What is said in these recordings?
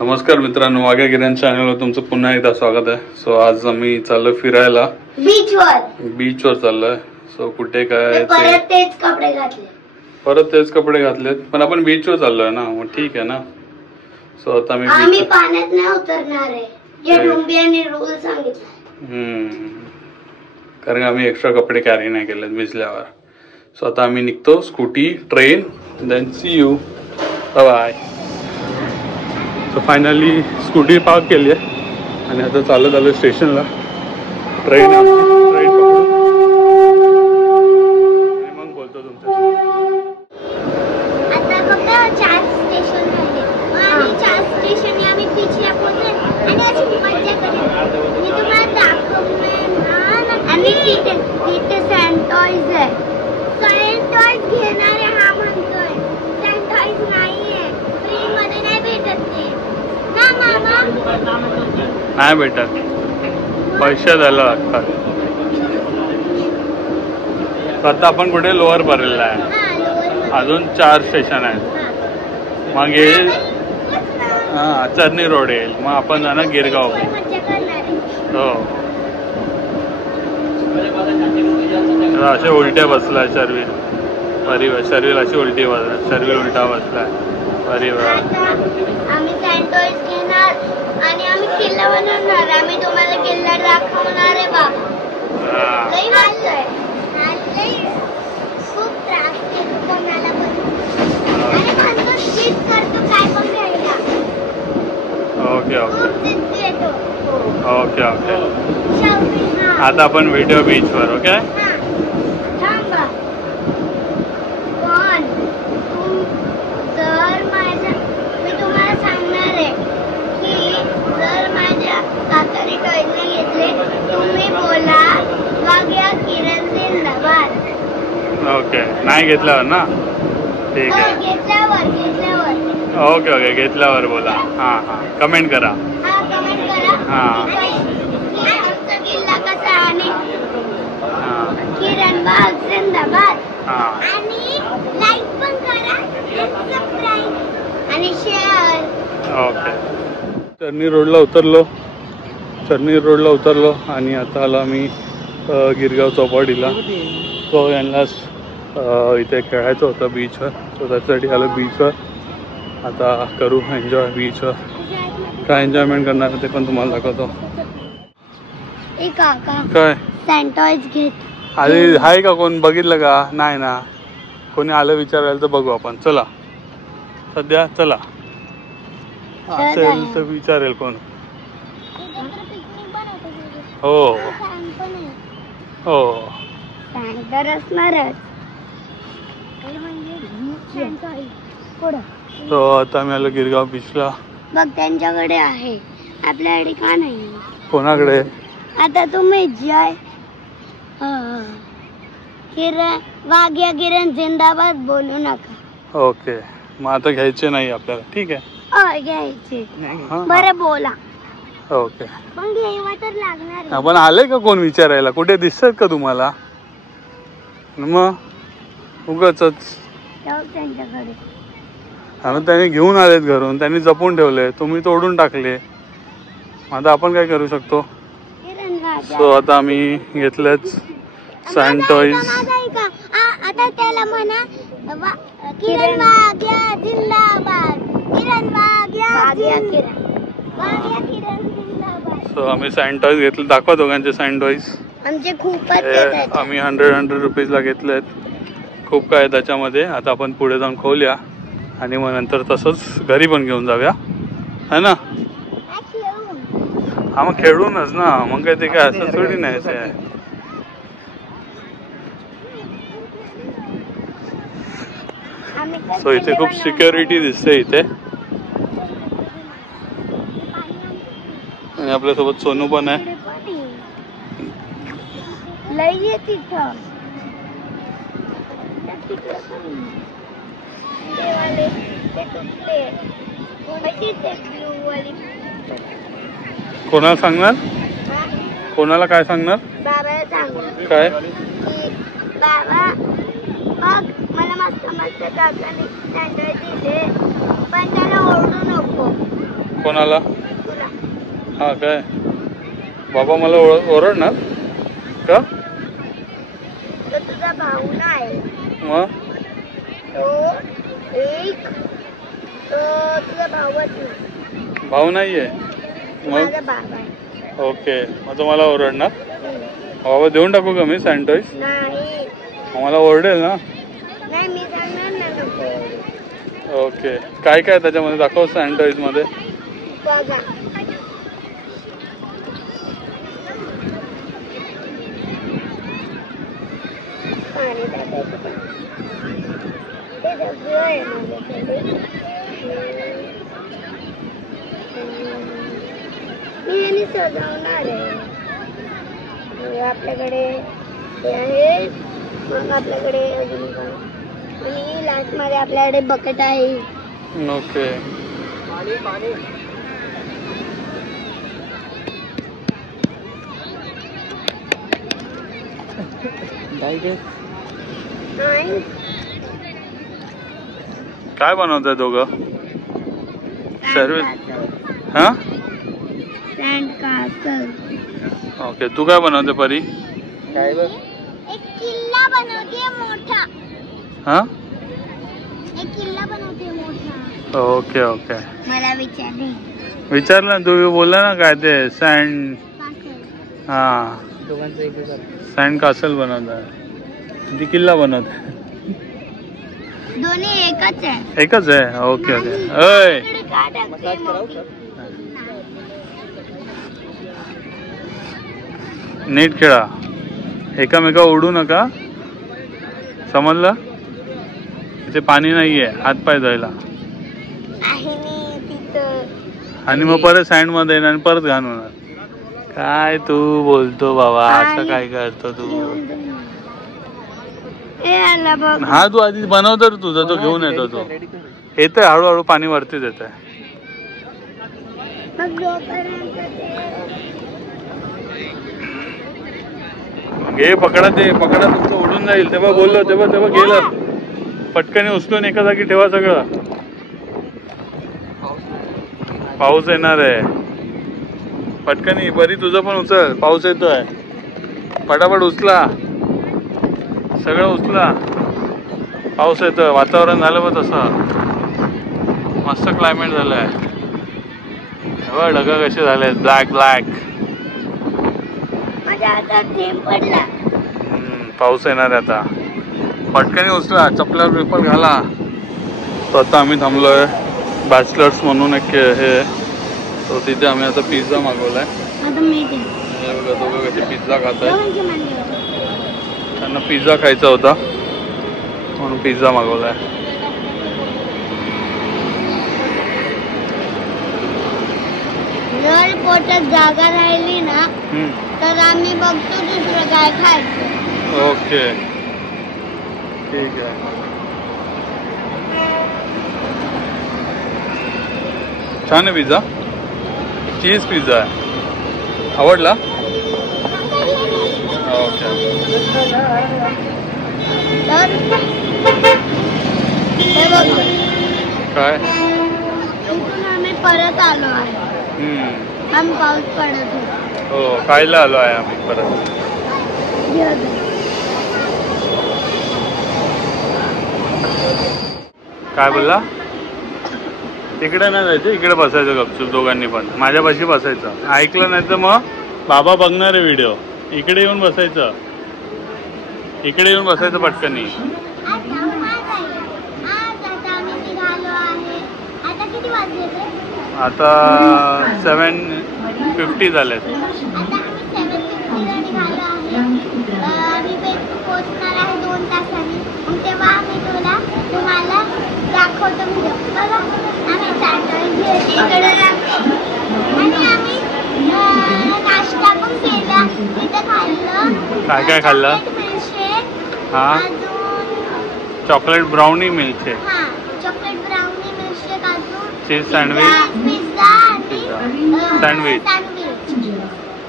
नमस्कार मित्रांनो, वाघ्या गिऱ्हाण चॅनलवर तुमचं पुन्हा एकदा स्वागत आहे. सो आज आम्ही चाललो फिरायला बीचवर चाललोय. सो कुठे काय परत तेच कपडे घातलेत पण आपण बीचवर चाललोय ना, मग ठीक आहे ना. सो आता आम्ही पाण्यात नाही उतरणार आहे, जे डोंबियांनी रूल सांगितला. कारण आम्ही एक्स्ट्रा कपडे कॅरी नाही केलेत भिजल्यावर. सो आता आम्ही निघतो, scooty, train, then see you, bye. So finally scooty park केली आहे आणि आता चालत आलो स्टेशनला. ट्रेन पकडून मग बोलतो तुमच्याशी. आता फक्त 4 स्टेशन राहिले आणि 4 स्टेशन आम्ही बीचला पोहोचलो आणि अशी मजा करेल. मी तुम्हाला दाखवणार आणि तिथे सँटॉइज आहे. सँटॉइज घेणार आहे हा म्हणतोय. सँटॉइज नाहीये, फ्री मध्ये नाही भेटत ते ना मामा. नाही भेटत, पैसे द्यायला लागतात. आता आपण कुठे लोअर परेलला आहे. अजून 4 स्टेशन आहेत. मग हे चर्नी रोड येईल, मग आपण जाणार गिरगाव. हो, असे उलट्या बसलाय शर्विल. शर्विल अशी उलटी बसला, शर्विल उलटा बसलाय. आम्ही सँडविच घेणार आणि आम्ही किल्ला बनवणार. आम्ही तुम्हाला किल्ला दाखवणार आहे बाबा. लई वाटतंय, खूप त्रास देतो कोणाला पण आणि म्हणतो जिद करतो काय पण घ्यायला. Okay okay. शेवटी आता आपण व्हिडिओ बीचवर. ओके, थांबा. पण जर मी तुम्हाला सांगणार आहे की जर माझ्या काकाने टॉयज नाही घेतले, तुम्ही बोला वाघ्या गिऱ्हाण जिंदाबाद. ओके, नाही घेतल्यावर ना, ठीक आहे. घेतल्यावर ओके, घेतल्यावर बोला. हां, कमेंट करा. कमेंट करा. आमचा किल्ला कसा आणि गिऱ्हाण बाग जिंदाबाद. आणि लाईक पण करा, सबस्क्राइब आणि शेअर. ओके. चर्नी रोडला उतरलो आणि आता आलो आम्ही गिरगाव चौपाटीला. सो यांना इथे खेळायचं होतं बीचवर, सो त्याच्यासाठी आलो बीचवर. आता करू एन्जॉय बीचवर. काय एन्जॉयमेंट करणार ते पण तुम्हाला दाखवतो. काय सँडविच घेत आधी आहे का कोण बघितलं का? नाही ना, कोणी आलं विचारायला तर बघू आपण. चला सध्या चला, असेल तर विचारेल कोण. हो हो, तो आता आम्ही आलो गिरगाव बीचला. बघ त्यांच्याकडे आहे, आपल्याकडे का नाही? कोणाकडे? आता तुम्ही जय वाघ्या गिऱ्हाण जिंदाबाद बोलू नका. ओके, मग आता घ्यायचे नाही आपल्याला, ठीक आहे. घ्यायचे, बरं बोला. ओके, पण घ्यायला तर लागणार. आपण आले का कोण विचारायला? कुठे दिसतात का तुम्हाला? मग उगाचच त्यांच्याकडे त्यांनी घेऊन आलेत घरून, त्यांनी जपून ठेवले, तुम्ही तोडून टाकले. आता आपण काय करू शकतो? सो आता आम्ही घेतलेच सँडविच. आता त्याला म्हणा गिऱ्हाण वाघ्या जिंदाबाद, गिऱ्हाण वाघ्या जिंदाबाद. सो आम्ही सँडविच घेतले, दाखवा दोघांचे सँडविच. आमचे खूपच आम्ही 100 रुपीजला घेतलेत. खूप काय त्याच्यामध्ये. आता आपण पुढे जाऊन खोलूया आणि मग नंतर तसंच घरी पण घेऊन जाऊया, है ना? हा, मग खेळूनच ना, मग काय ते काय असं थोडी नाही. सो इथे खूप सिक्युरिटी दिसते इथे. आणि आपल्यासोबत सोनू पण आहे. कोणाला सांगणार? कोणाला काय सांगणार? बाबाला सांगू काय? बाबा बघ, मला मस्त काकाने सँडविच दिले, पण त्याला ओरडू नको. कोणाला? तुला. हा काय? बाबा मला ओरडणार का? तो तुझा भाऊ नाही. मग तो तुझा भाऊच नाही. भाऊ नाहीये मग? माझा बाबा आहे. ओके, मग तो मला ओरडणार? हम्म. बाबा देऊन टाकू का मी सँडविच? नाही मला ओरडेल ना? नाही मी सांगणार ना नको. ओके, काय काय त्याच्यामध्ये दाखव सँडविच मध्ये. बघा पाणी टाकायचं. ते सगळं आहे माझ्याकडे. मी यांनी सजवणार आहे. आपल्याकडे हे आहे, मग आपल्याकडे अजून काय, आणि लास्ट मध्ये आपल्याकडे बकेट आहे. ओके, काय बनवताय दोघं? सर्विस. हा सँड कासल. ओके, तू काय बनवते परी? काय बघ, एक किल्ला बनवते मोठा. हा, एक किल्ला बनवते मोठा. Okay okay. मला विचार ना, तू बोलला ना काय ते सँड. हा, सँड कासल बनवताय, ती किल्ला बनवत. दोन्ही एकच आहे. एकच आहे. Okay okay. अय नीट खेळा, एकामेका ओढू नका, समजलं? इथे पाणी नाहीये हात पाय धुवायला. आणि मग परत सँड मध्ये येणार आणि परत घाण होणार. काय तू बोलतो बाबा, असं काय करतो तू? हा, तू आधी बनव तर तुझा, तो घेऊन येतो. तो येतोय हळूहळू, पाणी वरतीच येत आहे. घे, पकडा तुमचं उडून जाईल. तेव्हा बोललो, तेव्हा गेलं. पटकन उचलून एका जागी ठेवा सगळं. पाऊस येणार आहे. पटकन बरी, तुझं पण उचल, पाऊस येतोय. पटापट उचला, सगळं उचला. पाऊस येतोय, वातावरण झालं बघ तसं. मस्त क्लायमेट झालंय. ढगा कसे झाले, ब्लॅक. पाऊस येणार आहे आता. पटकन उचला, चपला बिपल घाला. तो आता आम्ही थांबलोय बॅचलर्स म्हणून एक हे, तो तिथे आम्ही आता पिझ्झा मागवलाय. बघा दोघं कसे पिझ्झा खात आहेत. त्यांना पिझ्झा खायचा होता म्हणून पिझ्झा मागवलाय. जर पोटात जागा राहिली ना तर आम्ही बघतो दुसरं काय खायचं. ओके, ठीक आहे. छान आहे पिझ्झा, चीज पिझ्झा आहे. आवडला? ओके. काय आम्ही परत आलो आहे. आम्ही पाऊस पडत होतो. हो, खायला आलो आहे आम्ही परत. काय बोलला? तिकडे नाही जायचं, इकडे बसायचं गपचूप दोघांनी पण. माझ्यापाशी बसायचं. ऐकलं नाही तर मग बाबा बघणार आहे व्हिडिओ. इकडे येऊन बसायचं, इकडे येऊन बसायचं पटकनी. आता 7:50 झालेत. काय काय खाल्लं? हा, chocolate brownie milkshake, cheese sandwich. Sandwich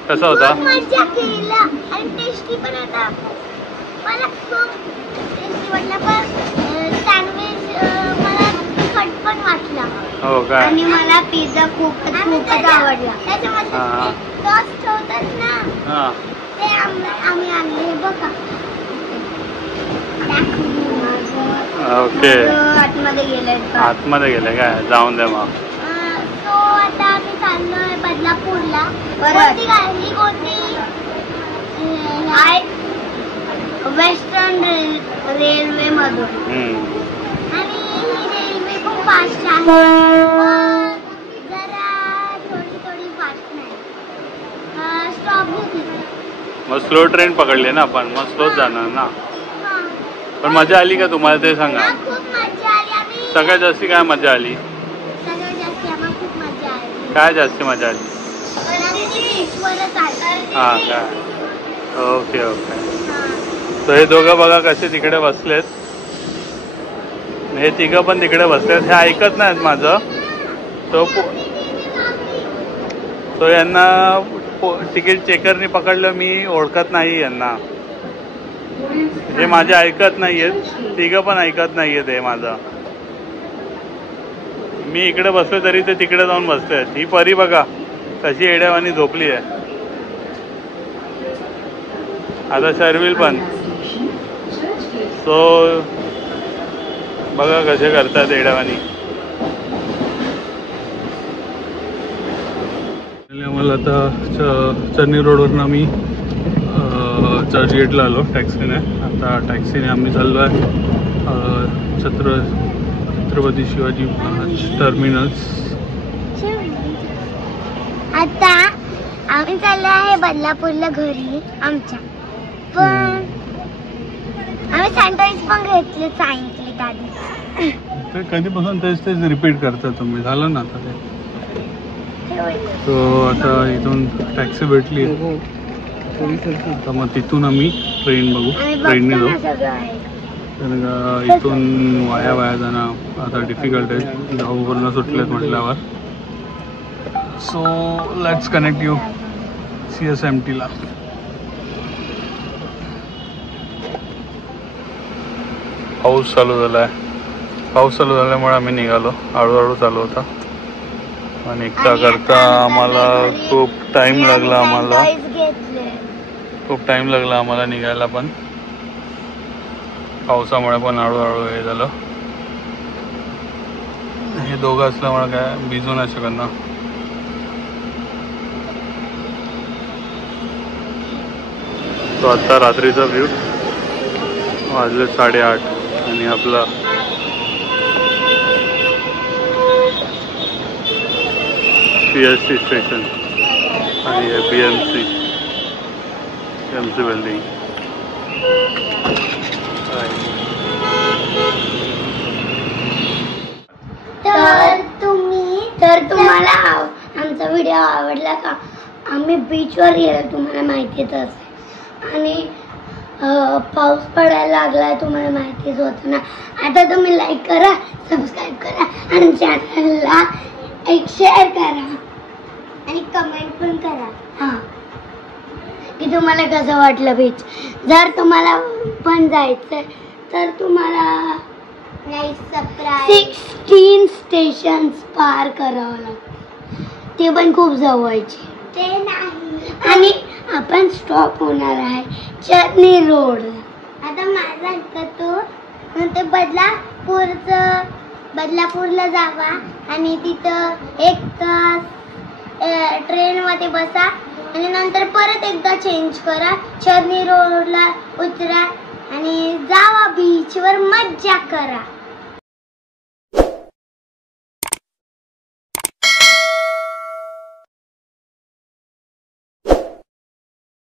कसा होता? मजा केला आणि टेस्टी पण होता. मला खूप टेस्टी वाटला. पण सँडविच मला पटकन वाटला. हो काय? आणि मला पिझ्झा खूपच आवडला. त्याच्यामध्ये हा. सॉस ठेवतात ना, हा. ते आम्ही आणले बघा. ओके. आतमध्ये गेले. आतमध्ये गेले काय? जाऊन दे मग. सो आता आम्ही चाललोय बदलापूरला. कोणती गाडी? कोणती? वेस्टर्न रेल्वे मधून. आणि ही रेल्वे खूप फास्ट आहे. जरा थोडी फास्ट नाही. स्टॉप घेतली. मग स्लो ट्रेन पकडली ना आपण, मग स्लोच जाणार ना. पण मजा आली का तुम्हाला ते सांगा. खूप मजा आली. आम्ही सगळ्यात जास्ती काय मजा आली? सगळ्यात जास्त आम्हाला खूप मजा आली. काय जास्ती मजा आली? हा काय? Okay okay. तर हे दोघं बघा कसे तिकडे बसलेत. हे तिघं पण तिकडे बसलेत. हे ऐकत नाहीत माझं. तो यांना तिकीट चेकरनी पकडलं, मी ओळखत नाही यांना. हे माझे ऐकत नाहीयेत. तिघं पण ऐकत नाहीयेत हे माझं. मी इकडे बसलो तरी ते तिकडे जाऊन बसलेत. ही परी बघा कशी येड्यावानी झोपली आहे. आता शर्विल पण. सो बघा कसे करतात येड्यावानी. आम्हाला आता चन्नी रोडवरून आम्ही चर्चगेटला आलो टॅक्सीने. आता टॅक्सीने आम्ही चाललो आहे छत्रपती शिवाजी महाराज टर्मिनस. आता आम्ही चाललो आहे बदलापूरला घरी आमच्या. पण आम्ही सँडविच पण घेतले सांगितले दादी. ते कधीपासून तेच रिपीट करता तुम्ही. झालं ना आता ते. तो आता इथून टॅक्सी भेटली. आता मग तिथून आम्ही ट्रेन बघू. ट्रेनने जाऊ. तर इथून वाया जाणं आता डिफिकल्ट आहे. जाऊवरनं सुटलेत म्हटल्यावर. सो लेट्स कनेक्ट यू CSMTला. पाऊस चालू झालाय. पाऊस चालू झाल्यामुळे आम्ही निघालो. हळूहळू चालू होता. आणि निघता करता आम्हाला खूप टाइम लागला. आम्हाला निघायला पण. पावसामुळे पण हळूहळू हे झालं. हे दोघं असल्यामुळे काय भिजू नाही शकत ना. तो आता रात्रीचा व्ह्यू. वाजले 8:30 आणि आपला CST स्टेशन आणि हे BMC बिल्डिंग. तर तुम्हाला आमचा व्हिडिओ आवडला का? आम्ही बीचवर गेलो तुम्हाला माहितीच असेल. आणि पाऊस पडायला लागलाय तुम्हाला माहितीच होतं ना. आता तुम्ही लाईक करा, सबस्क्राईब करा आणि चॅनलला एक शेअर करा आणि कमेंट पण करा. हां, की तुम्हाला कसं वाटलं बीच. जर तुम्हाला पण जायचं तर तुम्हाला 16 स्टेशन्स पार करावं लागतं. ते पण खूप जवळचे. ते नाही. आणि आपण स्टॉप होणार आहे चर्नी रोड. आता माझा ऐकतो म्हणते बदलापूरला जावा आणि तिथं 1 तास ट्रेनमध्ये बसा आणि नंतर परत एकदा चेंज करा. चर्नी रोडला उतरा आणि जावा बीचवर मज्जा करा.